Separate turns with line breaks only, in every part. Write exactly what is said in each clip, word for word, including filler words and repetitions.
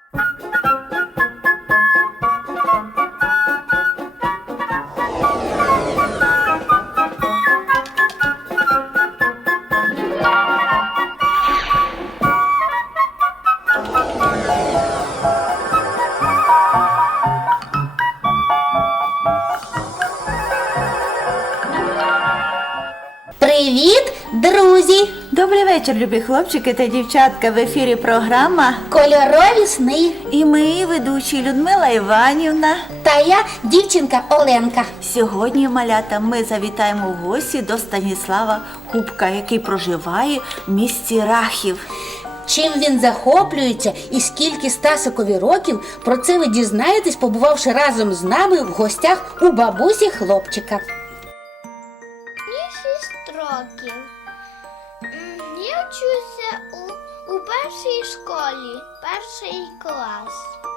Привіт, друзі!
Добрий вечір, любі хлопчики та дівчатка. В ефірі програма
Кольорові сни.
і ми, ведучі Людмила Іванівна.
Та я дівчинка Оленка.
Сьогодні, малята, ми завітаємо в гості до Станіслава Кубка, який проживає в місті Рахів.
Чим він захоплюється і скільки Стасикові років, про це ви дізнаєтесь, побувавши разом з нами в гостях у бабусі хлопчика.
Мені шість років. М, Я вчуся у, у першій школі, перший клас.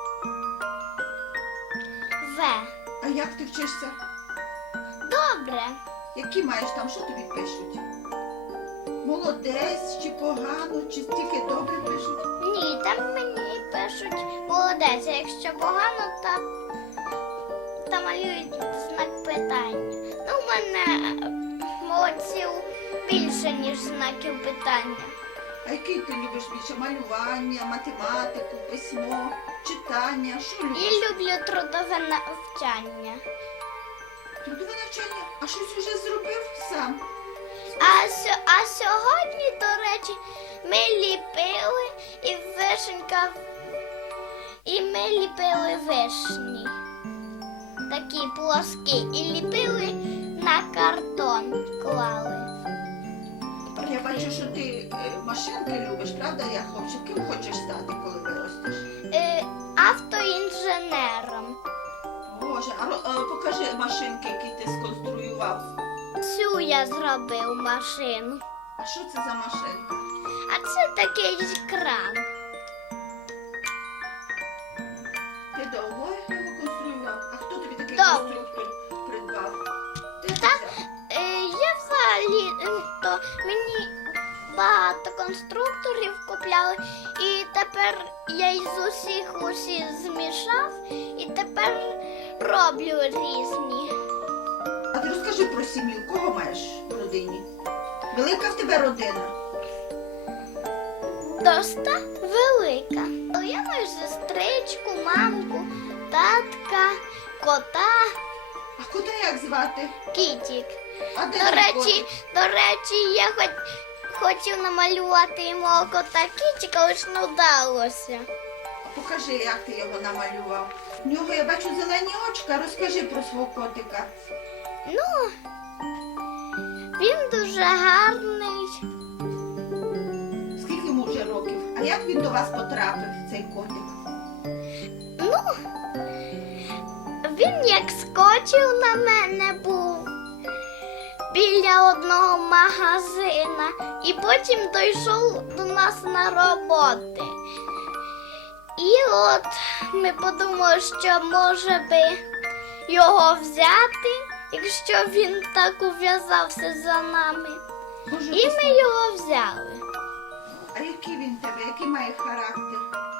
В.
А як ти вчишся?
Добре.
Які маєш там, що тобі пишуть? Молодець, чи погано, чи тільки добре пишуть?
Ні, там мені пишуть молодець, а якщо погано, то, то малюють знак питання. Ну, в мене молодців більше, ніж знаків питання.
А який ти любиш більше? Малювання, математику, письмо, читання? Що любиш?
І люблю трудове навчання.
Трудове навчання? А щось уже зробив сам?
А, сьо- а сьогодні, до речі, ми ліпили і вишенька, і ми ліпили вишні. Такі плоскі. І ліпили на картон, клали.
Я бачу, що ти е, машинки любиш, правда, я хлопчик? Ким хочеш стати, коли виростеш?
Е, автоінженером.
Боже, а ро- е, покажи машинки, які ти сконструював.
Цю я зробив машину.
А що це за машинка?
А це такий кран.
Ти довго його конструював? А хто тобі такий
Довго.
конструктор придбав? Ти
Та,
взяв?
е, я взагалі, е, то мені багато конструкторів купляли, і тепер я із усіх усі змішав, і тепер роблю різні.
А ти розкажи про сім'ю, кого маєш в родині? Велика в тебе родина?
Доста велика. Я маю сестричку, мамку, татка, кота,
А кота як звати?
кітік.
А де
До
твій
речі,
котик?
до речі, я хоч хотів намалювати мого кота кітіка, але ж не вдалося.
Покажи, як ти його намалював. В нього я бачу зелені очка. Розкажи про свого котика.
Ну, він дуже гарний.
Скільки йому вже років? А як він до вас потрапив, цей котик?
Ну, він як скочив на мене був біля одного магазина і потім дійшов до нас на роботи. І от ми подумали, що може би його взяти, якщо він так ув'язався за нами.
Може,
І
пос-
ми його взяли.
А який він тебе? Який має характер?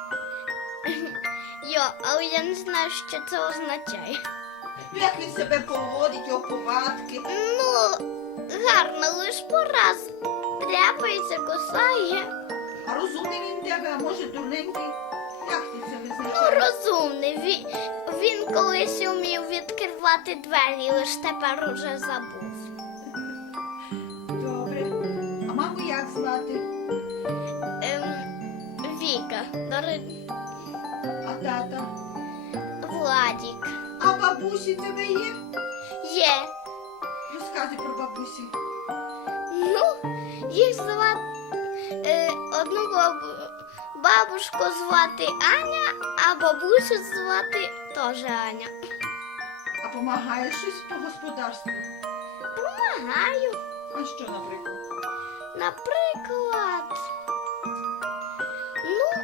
Йо, але я не знаю, що це означає.
Ну, як він себе поводить, його повадки?
Ну, гарно, лиш пораз тряпається, кусає.
А розумний він тебе, а може дурненький? Як ти це
Ну,
визначаєш?
розумний. Він, він колись умів відкривати двері, лиш тепер уже забув.
Добре. А маму як звати?
Ем, Віка, до речі,
А тата?
Владік.
А бабусі тебе є?
Є.
Розказуй про бабусі.
Ну, їх звати е, одну бабу, бабушку звати Аня, а бабусю звати теж Аня.
А помагаєш щось по господарству?
Помагаю.
А що, наприклад?
Наприклад, ну,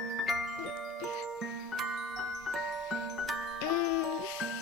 м,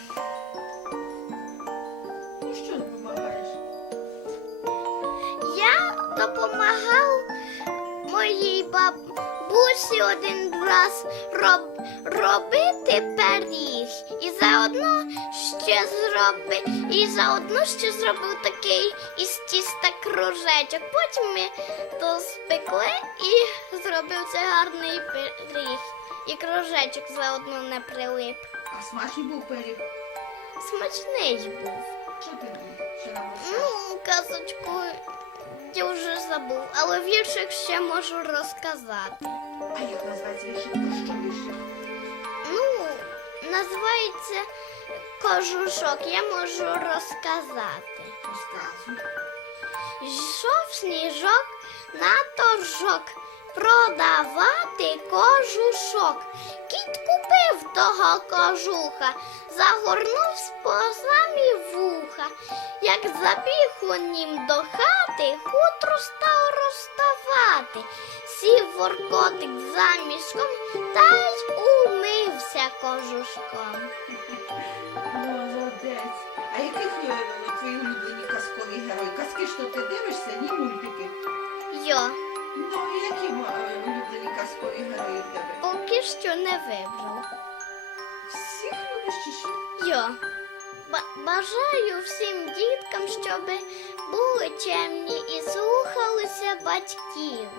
Ну що допомагаєш?
я допомагав моїй бабусі бабусі один раз роб, робити пиріг. І заодно ще зробив, і заодно ще зробив такий із тіста кружечок. Потім ми то спекли і зробив це гарний пиріг. І кружечок заодно не прилип.
А смачний був пиріг?
Смачний був.
Що ти ще нам розказав?
Ну, казочку я вже забув, але віршик ще можу розказати.
А як називається віршик? Про що віршик?
Ну, називається кожушок, я можу розказати.
Розказуй.
Йшов сніжок на торжок продавати кожушок. Кіт купив того кожуха, загорнув по самі вуха. Як забіг у нім до хати, хутро став розставати. Сів воркотик за мішком та й умився кожушком.
Молодець. А яких е, твої улюблені казкові герої? Казки, що ти дивишся, ні мультики?
Йо,
Ну, і які е, улюблені казкові герої в тебе?
поки що не вибрав.
Всіх любиш чи що?
Йо, ба- бажаю всім діткам, щоб були чемні і слухалися батьків.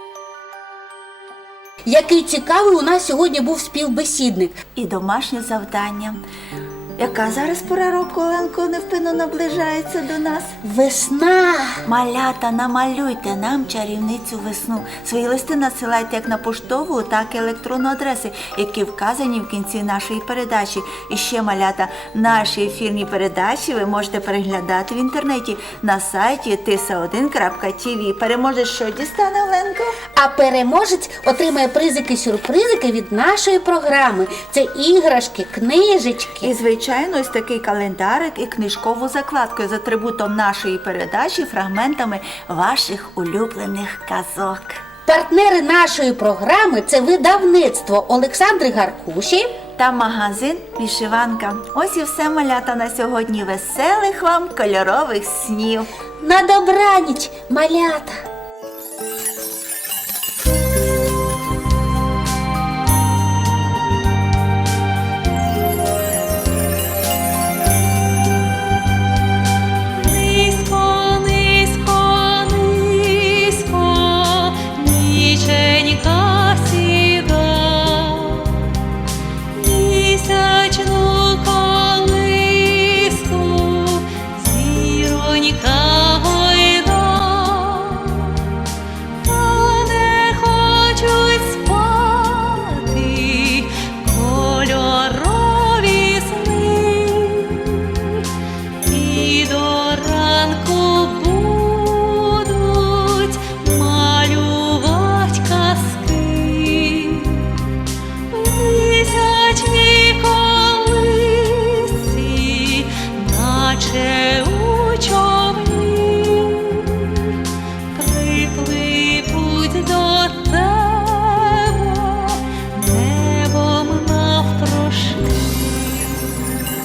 Який цікавий у нас сьогодні був співбесідник.
І домашнє завдання. Яка зараз пора року, Оленко, невпинно наближається до нас?
Весна.
Малята, намалюйте нам чарівницю весну. Свої листи надсилайте як на поштову, так і електронну адреси, які вказані в кінці нашої передачі. І ще, малята, наші ефірні передачі ви можете переглядати в інтернеті на сайті тиса один крапка ті ві. Переможець що дістане, Оленко?
А переможець отримає призики-сюрпризики від нашої програми. Це іграшки, книжечки.
І, звичайно, ось такий календарик і книжкову закладку з атрибутом нашої передачі, фрагментами ваших улюблених казок.
Партнери нашої програми – це видавництво Олександри Гаркуші
Та магазин «Вишиванка». Ось і все, малята, на сьогодні. Веселих вам кольорових снів!
на добраніч, малята.